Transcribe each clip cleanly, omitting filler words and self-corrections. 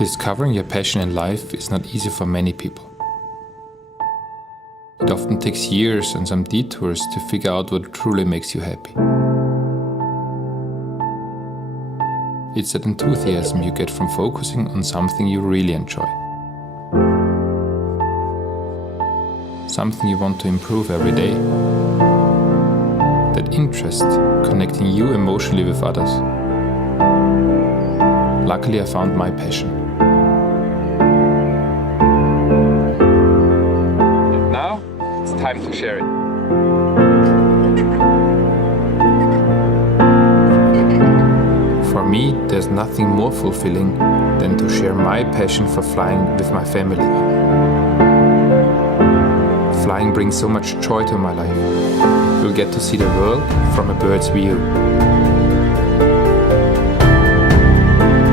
Discovering your passion in life is not easy for many people. It often takes years and some detours to figure out what truly makes you happy. It's that enthusiasm you get from focusing on something you really enjoy. Something you want to improve every day. That interest connecting you emotionally with others. Luckily, I found my passion. And now, it's time to share it. For me, there's nothing more fulfilling than to share my passion for flying with my family. Flying brings so much joy to my life. You'll get to see the world from a bird's view.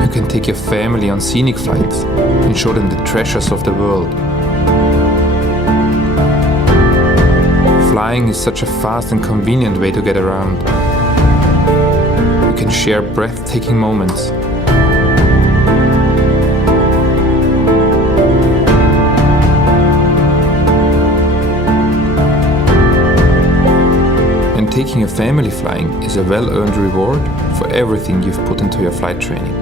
You can take your family on scenic flights and show them the treasures of the world. Flying is such a fast and convenient way to get around. You can share breathtaking moments. And taking your family flying is a well-earned reward for everything you've put into your flight training.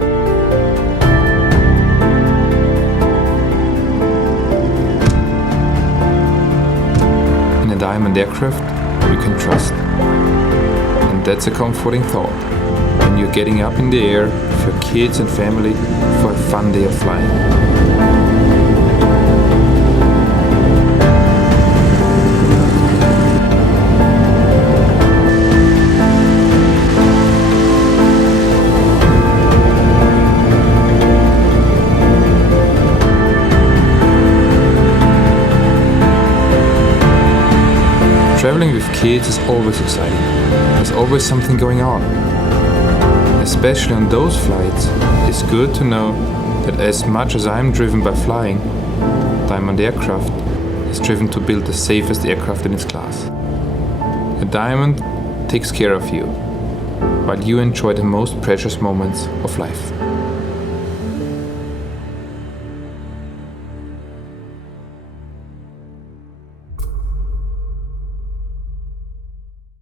In a diamond aircraft, you can trust. And that's a comforting thought when you're getting up in the air with your kids and family for a fun day of flying. Traveling with kids is always exciting. There's always something going on. Especially on those flights, it's good to know that as much as I'm driven by flying, Diamond Aircraft is driven to build the safest aircraft in its class. A diamond takes care of you, while you enjoy the most precious moments of life.